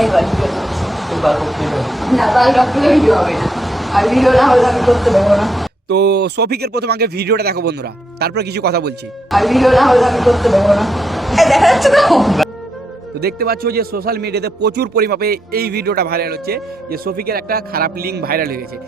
এইবার ভিডিও করছি না, বাল ডক্টরে ভিডিও হবে না, আর ভিডিও না হলে আমি করতে পারবো না। তো শফিকের প্রথম আগে ভিডিওটা দেখো বন্ধুরা, তারপরে কিছু কথা বলছি। আর ভিডিও না হলে আমি করতে পারবো না। দেখা যাচ্ছে তো? তো দেখতে পাচ্ছ যে সোশ্যাল মিডিয়াতে প্রচুর পরিমাপে এই ভিডিওটা ভাইরাল হচ্ছে যে শফিকের একটা খারাপ লিঙ্ক ভাইরাল হয়ে গেছে।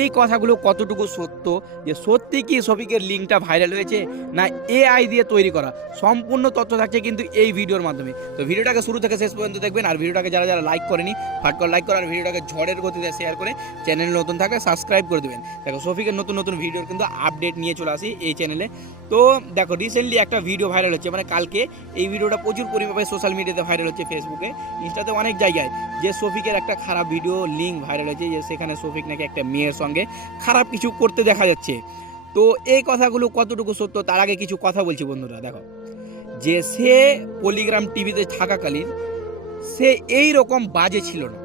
এই কথাগুলো কতটুকু সত্য, যে সত্যি কি শফিকের লিঙ্কটা ভাইরাল হয়েছে না এআই দিয়ে তৈরি করা, সম্পূর্ণ তথ্য থাকছে কিন্তু এই ভিডিওর মাধ্যমে। তো ভিডিওটাকে শুরু থেকে শেষ পর্যন্ত দেখবেন, আর ভিডিওটাকে যারা যারা লাইক করেনি ফাট করে লাইক করার, ভিডিওটাকে ঝড়ের গতিতে শেয়ার করে চ্যানেল নতুন থাকলে সাবস্ক্রাইব করে দেবেন। দেখো শফিকের নতুন নতুন ভিডিওর কিন্তু আপডেট নিয়ে চলে আসি এই চ্যানেলে। তো দেখো রিসেন্টলি একটা ভিডিও ভাইরাল হচ্ছে, মানে কালকে এই ভিডিওটা প্রচুর পরিমাণে সোশ্যাল মিডিয়াতে ভাইরাল হচ্ছে, ফেসবুকে ইনস্টাতে অনেক জায়গায়, যে শফিকের একটা খারাপ ভিডিও লিঙ্ক ভাইরাল হয়েছে, যে সেখানে শফিক নাকি একটা মেয়ের সঙ্গে খারাপ কিছু করতে দেখা যাচ্ছে। তো এই কথাগুলো কতটুকু সত্য তার আগে কিছু কথা বলছি বন্ধুরা। দেখো যে সে পলিগ্রাম টিভিতে থাকাকালীন সে এই রকম বাজে ছিল না,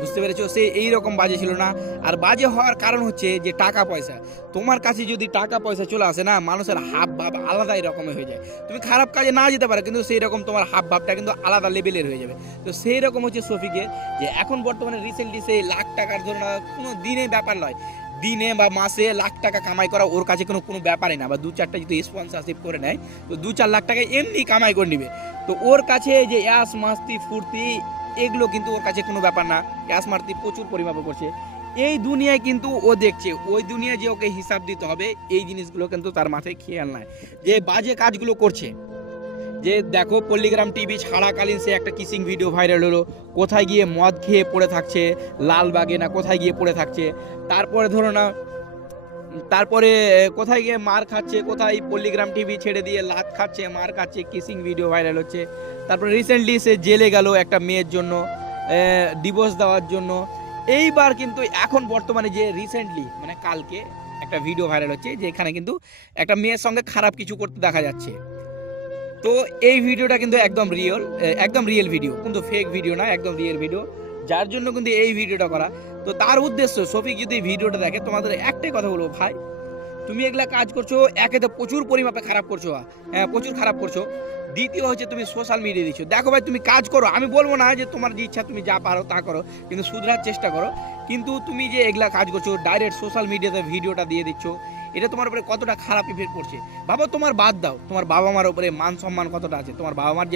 বুঝতে পেরেছো? সে এই রকম বাজে ছিল না। আর বাজে হওয়ার কারণ হচ্ছে যে টাকা পয়সা। তোমার কাছে যদি টাকা পয়সা চলে আসে না, মানুষের হাব ভাব আলাদাই রকমের হয়ে যায়। তুমি খারাপ কাজে না যেতে পারো, কিন্তু সেই রকম তোমার হাব ভাবটা কিন্তু আলাদা লেভেলের হয়ে যাবে। তো সেই রকম হচ্ছে শফিকের, যে এখন বর্তমানে রিসেন্টলি সেই লাখ টাকার জন্য কোনো দিনে ব্যাপার নয়, দিনে বা মাসে লাখ টাকা কামাই করা ওর কাছে কোনো ব্যাপারই না। বা দু চারটা যদি স্পন্সরশিপ করে নেয় তো 2-4 লাখ টাকা এমনি কামাই করে নিবে। তো ওর কাছে যে ইয়াস মাস্তি ফুর্তি এগুলো কিন্তু ওর কাছে কোনো ব্যাপার না। ইয়াস মাস্তি প্রচুর পরিমাপে করছে এই দুনিয়ায়, কিন্তু ও দেখছে ওই দুনিয়ায় যে ওকে হিসাব দিতে হবে, এই জিনিসগুলো কিন্তু তার মাথায় খেয়াল নাই। যে বাজে কাজগুলো করছে, যে দেখো পল্লিগ্রাম টিভি ছাড়াকালীন সে একটা কিসিং ভিডিও ভাইরাল হলো, কোথায় গিয়ে মদ খেয়ে পড়ে থাকছে, লালবাগে না কোথায় গিয়ে পড়ে থাকছে, তারপরে ধরো না তারপরে কোথায় গিয়ে মার খাচ্ছে, কোথায় পল্লিগ্রাম টিভি ছেড়ে দিয়ে লাত খাচ্ছে, মার খাচ্ছে, কিসিং ভিডিও ভাইরাল হচ্ছে। তারপরে রিসেন্টলি সে জেলে গেল একটা মেয়ের জন্য, ডিভোর্স দেওয়ার জন্য। এইবার কিন্তু এখন বর্তমানে যে রিসেন্টলি মানে কালকে একটা ভিডিও ভাইরাল হচ্ছে, যে এখানে কিন্তু একটা মেয়ের সঙ্গে খারাপ কিছু করতে দেখা যাচ্ছে। তো এই ভিডিওটা কিন্তু একদম রিয়েল ভিডিও, কিন্তু ফেক ভিডিও না, একদম রিয়েল ভিডিও, যার জন্য কিন্তু এই ভিডিওটা করা। তো তার উদ্দেশ্য শফিক যদি ভিডিওটা দেখে, তোমাদের একটাই কথা বলবো, ভাই তুমি এগুলা কাজ করছো, একে তো প্রচুর পরিমাপে খারাপ করছো, হ্যাঁ প্রচুর খারাপ করছো, দ্বিতীয় হচ্ছে তুমি সোশ্যাল মিডিয়া দিচ্ছ। দেখো ভাই তুমি কাজ করো, আমি বলবো না যে তোমার যে ইচ্ছা তুমি যা পারো তা করো, কিন্তু শুধরার চেষ্টা করো। কিন্তু তুমি যে এগুলা কাজ করছো, ডাইরেক্ট সোশ্যাল মিডিয়াতে ভিডিওটা দিয়ে দিচ্ছ, এটা তোমার উপরে কতটা খারাপ ইফেক্ট পড়ছে ভাবো। তোমার বাদ দাও, তোমার বাবা মার উপরে মান সম্মান কতটা আছে, তোমার বাবা মার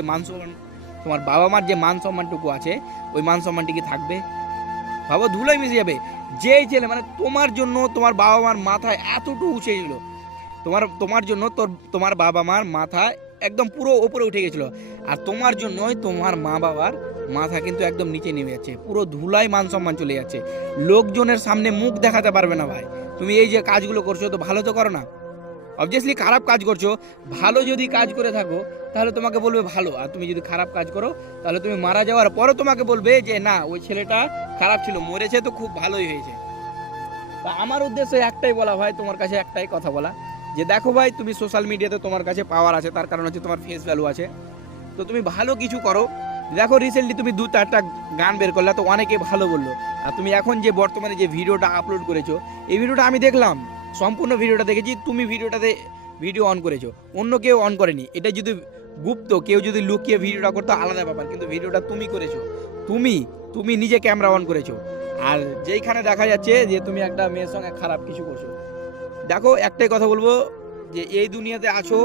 যে মান সম্মানটুকু আছে, ওই মান সম্মানটি কি থাকবে? ভাবো ধুলোয় মিশে যাবে। যেই ছেলে মানে তোমার জন্য তোমার বাবা মার মাথায় এতটুকু উঠে গেছিল, তোমার জন্য তোমার বাবা মার মাথা একদম পুরো ওপরে উঠে গেছিল, আর তোমার জন্যই তোমার মা বাবার মাথা কিন্তু একদম নিচে নেমে যাচ্ছে, পুরো ধুলায় মান সম্মান চলে যাচ্ছে, লোকজনের সামনে মুখ দেখাতে পারবে না। ভাই তুমি এই যে কাজগুলো করছো তো ভালো তো করো না, অবভিয়াসলি খারাপ কাজ করছো। ভালো যদি কাজ করে থাকো তাহলে তোমাকে বলবে ভালো, আর তুমি যদি খারাপ কাজ করো তাহলে তুমি মারা যাওয়ার পরও তোমাকে বলবে যে না ওই ছেলেটা খারাপ ছিল, মরেছে তো খুব ভালোই হয়েছে। তা আমার উদ্দেশ্য একটাই বলা ভাই, তোমার কাছে একটাই কথা বলা, যে দেখো ভাই তুমি সোশ্যাল মিডিয়াতে তোমার কাছে পাওয়ার আছে, তার কারণ হচ্ছে তোমার ফেস ভ্যালু আছে, তো তুমি ভালো কিছু করো। দেখো রিসেন্টলি তুমি 2-4টা গান বের করলা, তো অনেকে ভালো বললো, আর তুমি এখন যে বর্তমানে যে ভিডিওটা আপলোড করেছো, এই ভিডিওটা আমি দেখলাম, সম্পূর্ণ ভিডিওটা দেখেছি, তুমি ভিডিওটাতে ভিডিও অন করেছো, অন্য কেউ অন করেনি। এটা যদি গুপ্ত কেউ যদি লুকিয়ে ভিডিওটা করতো আলাদা ব্যাপার, কিন্তু ভিডিওটা তুমি করেছো, তুমি নিজে ক্যামেরা অন করেছো, আর যেইখানে দেখা যাচ্ছে যে তুমি একটা মেয়ের সঙ্গে খারাপ কিছু করছো। দেখো একটাই কথা বলবো, যে এই দুনিয়াতে আছো,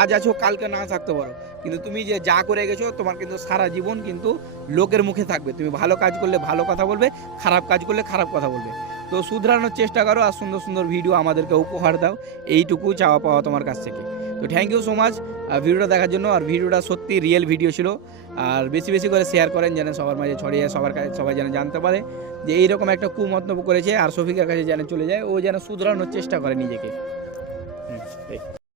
আজ আছো কালকে না থাকতে পারো, কিন্তু তুমি যে যা করে গেছো তোমার কিন্তু সারা জীবন কিন্তু লোকের মুখে থাকবে। তুমি ভালো কাজ করলে ভালো কথা বলবে, খারাপ কাজ করলে খারাপ কথা বলবে। তো শুধরানোর চেষ্টা করো, আর সুন্দর সুন্দর ভিডিও আমাদেরকে উপহার দাও, এইটুকু চাওয়া পাওয়া তোমার কাছ থেকে। তো থ্যাংক ইউ সো মাচ ভিডিওটা দেখার জন্য। আর ভিডিওটা সত্যি রিয়েল ভিডিও ছিল, আর বেশি বেশি করে শেয়ার করেন যেন সবার মাঝে ছড়িয়ে সবার কাছে সবাই যেন জানতে পারে যে এইরকম একটা কুমন্তব্য করেছে, আর শফিকের কাছে যেন চলে যায়, ও যেন শুধরানোর চেষ্টা করে নিজেকে।